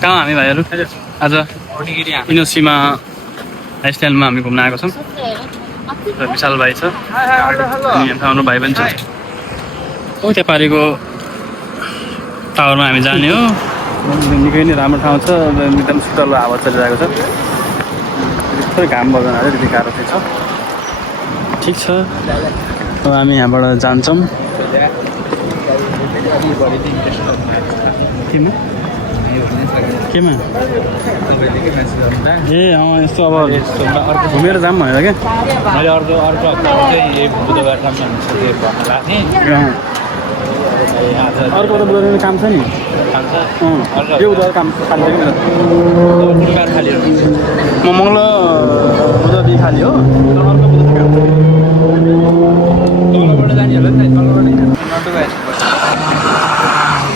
कहाँ हामी भाइहरू आज इनोसीमा लाइफस्टाइलमा हामी घुम्न आएको छौँ र विशाल भाइ छ अनि हाम्रो भाइ पनि छ त्यहाँ पारिको टावरमा हामी जाने हो निकै नै राम्रो ठाउँ छ एकदम शीतल हावा चलिरहेको छ थोरै घाम बगान अझै त्यति गाह्रो चाहिँ छ ठिक छ अब हामी यहाँबाट जान्छौँ केमा ए यस्तो अब घुमेर जाऊँ भनेर क्या मैले अर्को हप्ता चाहिँ यही बुधबारसम्म अर्को त बुधबार काम छ नि यो बुधबार काम खाली छ खाली म मङ्गल बुधदेखि खाली हो अर्को बुधबार काम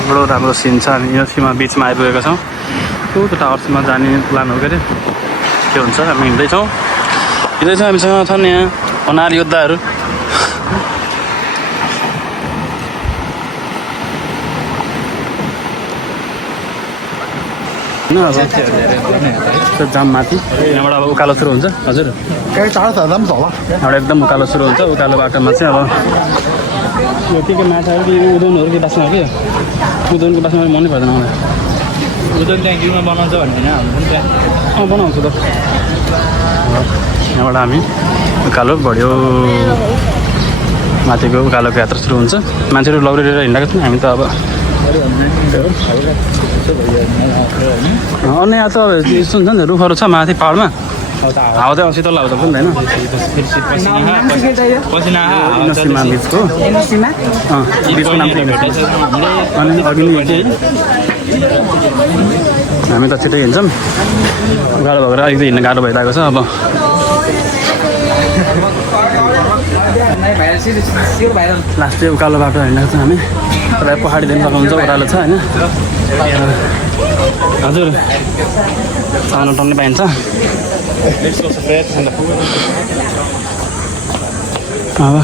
बडो राम्रो सिन छ हामी यो सीमा बिचमा आइपुगेका छौँ त्यो टावरसम्म जाने प्लान हो के अरे के हुन्छ हामी हिँड्दैछौँ हामीसँग छन् यहाँ अनार योद्धाहरू जाम माथि यहाँबाट अब उकालो सुरु हुन्छ हजुर एउटा एकदम उकालो सुरु हुन्छ उकालो बाटोमा चाहिँ अब यो के माछाहरू कि उदनहरू के बाँच्नु कि उदनको बाँच्नु मनै पर्दैन मलाई उदन त्यहाँ घिउमा बनाउँछ भन्ने त्यहाँ बनाउँछु त यहाँबाट हामी उकालो बढ्यो माथिको उकालोको यात्रा सुरु हुन्छ मान्छेहरू लौरेर हिँडेको छौँ हामी त अब अन्य यहाँ त यस्तो हुन्छ नि रुखहरू छ माथि पाहाडमा हावा चाहिँ शीतल आउँछ पनि होइन बिचको अनि अघि नै हामी त छिटै हिँड्छौँ गाह्रो भएर अलिकति हिँड्न गाह्रो भइरहेको छ अब लास्ट चाहिँ उकालो बाटो हिँडेको छ हामी तपाईँ पहाडीदेखि लगाउँछ ओह्रालो छ होइन हजुर चल्न टल्नै पाइन्छ अब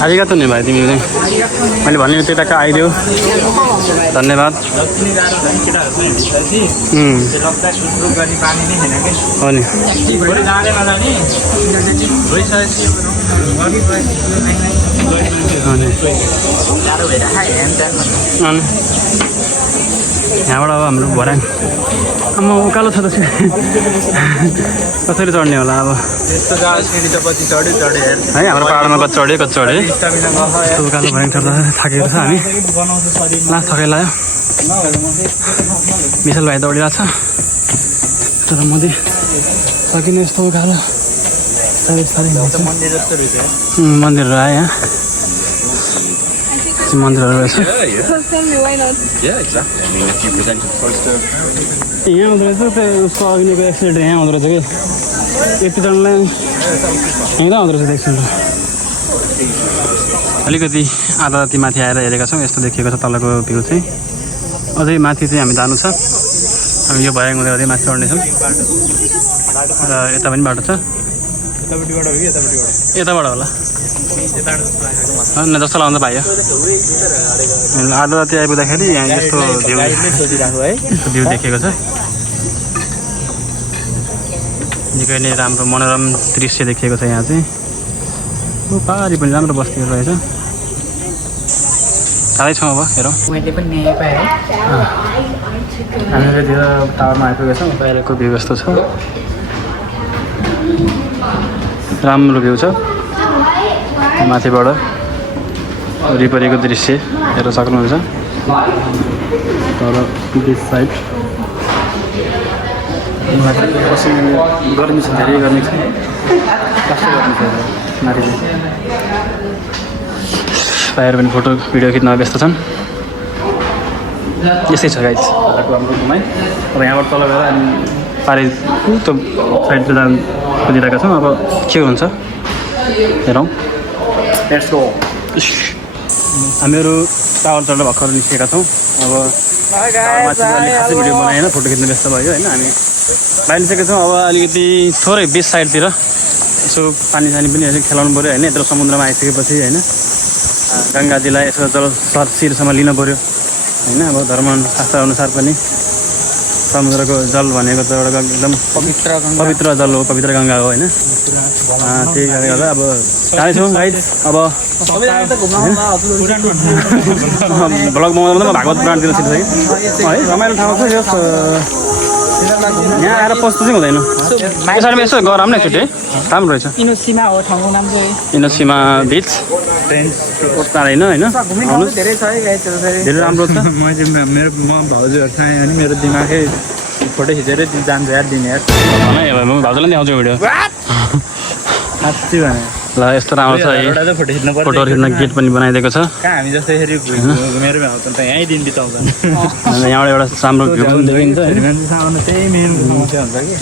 आरिगातो नि भाइ तिमीले मैले भने त्यताको आइदेऊ धन्यवाद हो नि यहाँबाट अब हाम्रो भराङ म उकालो छ त कसरी चढ्ने होला अब है हाम्रो पाहाडमा कति चढ्यो उकालो भराङ चढ्दा थाकेको छ हामी लास्ट थकाइ लाग्यो विशाल भाइ दौडिरहेको छ तर म चाहिँ सकिने यस्तो उकालो मन्दिरहरू आयो यहाँ मन्दिरहरू रहेछ यहाँ हुँदो रहेछ त्यो उसको अघिको एक्सिडेन्ट यहाँ हुँदो रहेछ कि यतिजनालाई हिँड्दा हुँदो रहेछ एक्सिडेन्ट अलिकति आधा राति माथि आएर हेरेका छौँ यस्तो देखिएको छ तलको भ्यू चाहिँ अझै माथि चाहिँ हामी जानु छ हामी यो भएर हुँदै अझै माथि चढ्नेछौँ र यता पनि बाटो छ यताबाट होला जस्तो लाउँदा पाइयो आधा राति आइपुग्दाखेरि यहाँ यस्तो भ्यू देखेको छ निकै नै राम्रो मनोरम दृश्य देखिएको छ यहाँ चाहिँ पारी पनि राम्रो बस्तीहरू रहेछ साह्रै छौँ अब हेरौँ हामीले त्यो टावरमा आइपुगेको छौँ बाहिरको भ्यू यस्तो छ राम्रो भ्यू छ माथिबाट वरिपरिको दृश्य हेर्न सक्नुहुन्छ तर बिच साइड गर्मी छ धेरै गर्मी छ कस्तो गर्मी छ माथि चाहिँ भाइहरू पनि फोटो भिडियो खिच्न व्यस्त छन् यस्तै छ गाइज हाम्रो घुमाइ अब यहाँबाट तल गएर हामी पारि त्यो साइडतिर कुदिरहेका छौँ अब के हुन्छ हेरौँ हामीहरू टावर चढ्दा भर्खर निस्केका छौँ अब खासै भिडियो बनाएन फोटो खिच्नु व्यस्त भयो होइन हामी बाहिर निस्केका छौँ अब अलिकति थोरै बिच साइडतिर यसो पानी सानी पनि अलिक खेलाउनु पऱ्यो होइन यत्रो समुद्रमा आइसकेपछि होइन गङ्गाजीलाई यसो जल शिरसम्म लिनु पऱ्यो होइन अब धर्मशास्त्र अनुसार पनि समुद्रको जल भनेको त एउटा एकदम पवित्र जल हो पवित्र गङ्गा हो होइन त्यही कारणले गर्दा अब जाँदैछौँ गाइड अब भ्लग बनाउँदा म भागवत पुराणतिर छिर्छु कि है रमाइलो ठाउँ छ यो यहाँ आएर पस्नु चाहिँ हुँदैन पछाडिमा यसो गरम नै एकचोटि है राम्रो रहेछ इनोसिमा हो ठाउँको नाम चाहिँ इनोसिमा बिच टाढैन होइन आउनुहोस् धेरै छ है गाइडहरू फेरि धेरै राम्रो छ म भाउजूहरू खाएँ अनि मेरो दिमागै फोटो खिचेर जान्छ यार दिने यार म भाउजूलाई नि आउँछु भिडियो साँच्ची भने ल यस्तो राम्रो छ है एउटा चाहिँ फोटो खिच्नु पर्छ फोटोहरू खिच्न गेट पनि बनाइदिएको छ कहाँ हामी जस्तै फेरि घुमेर भ्याउँछ त यहीँ दिन बिताउँछ अनि यहाँबाट एउटा राम्रो भ्यू पनि देखिन्छ होइन मान्छे सामानमा त्यही मेन समस्या हुन्छ कि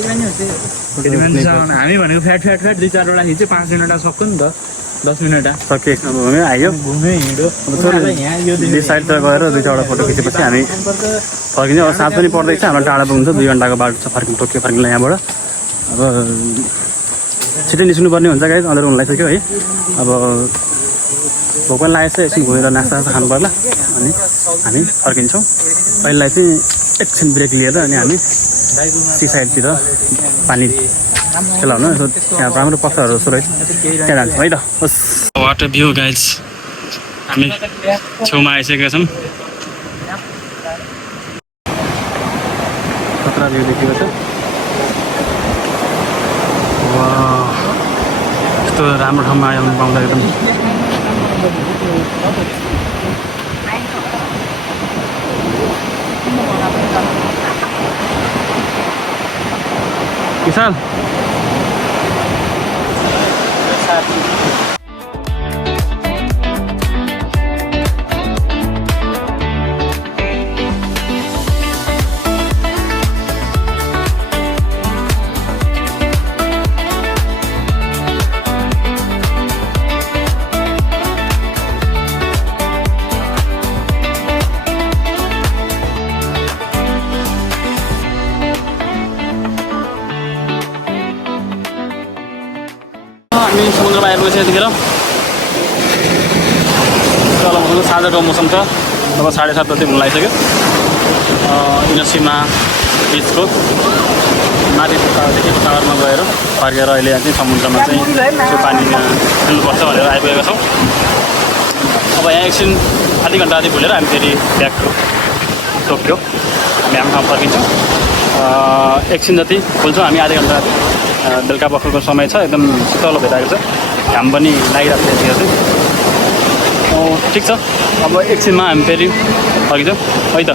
केटी मान्छे सामान हामी भनेको फ्याट फ्याट फ्याट 2-4 वटा खिच्यो 5 मिनटमा सक्यो नि त 10 मिनटमा सके अब घुम्यो आयो घुम्यो हिँड्यो यहाँ यो दुई साइडतिर गएर 2-4 फोटो खिचेपछि हामी फर्किन्छ अब साँझ पनि पर्दैछ हाम्रो टाढा पुग्छ 2 घन्टाको बाटो छ टोकियो फर्किँदा यहाँबाट अब छिटै निस्किनुपर्ने हुन्छ गाइस अँध्यारो हुन लागिसक्यो है अब भोक पनि लागेको छ एकछिन घुमेर नास्ता खानु पर्ला अनि हामी फर्किन्छौँ पहिलालाई चाहिँ एकछिन ब्रेक लिएर अनि हामी टी साइडतिर पानी खेलाउनु यसो त्यहाँ राम्रो पक्षहरू जस्तो रहेछ त्यहाँ जान्छौँ है त बस वाटर भ्यू गाइड्स हामी छेउमा आइसकेका छौँ खतरा भ्यू देखिएको छ यस्तो राम्रो ठाउँमा आउनु पाउँदा एकदम विशाल हामी समुद्रमा आइपुगेको छ यतिखेर तल साँझको मौसम छ अब 7:30 बजे हुन लागिसक्यो इनोसिमा बिचको माथि टावरदेखि टावरमा गएर फर्केर अहिले चाहिँ समुद्रमा चाहिँ त्यो पानीमा खेल्नुपर्छ भनेर आइपुगेका छौँ अब यहाँ एकछिन आधी घन्टा जति भुलेर हामी फेरि ब्याक टु टोकियो हामी हाम्रो ठाउँ फर्किन्छौँ एकछिन जति खोल्छौँ हामी आधी घन्टा बेलुका बखरको समय छ एकदम शीतलो भइरहेको छ घाम पनि लागिरहेको छ यतिखेर चाहिँ ठिक छ अब एकछिनमा हामी फेरि फर्किन्छौँ है त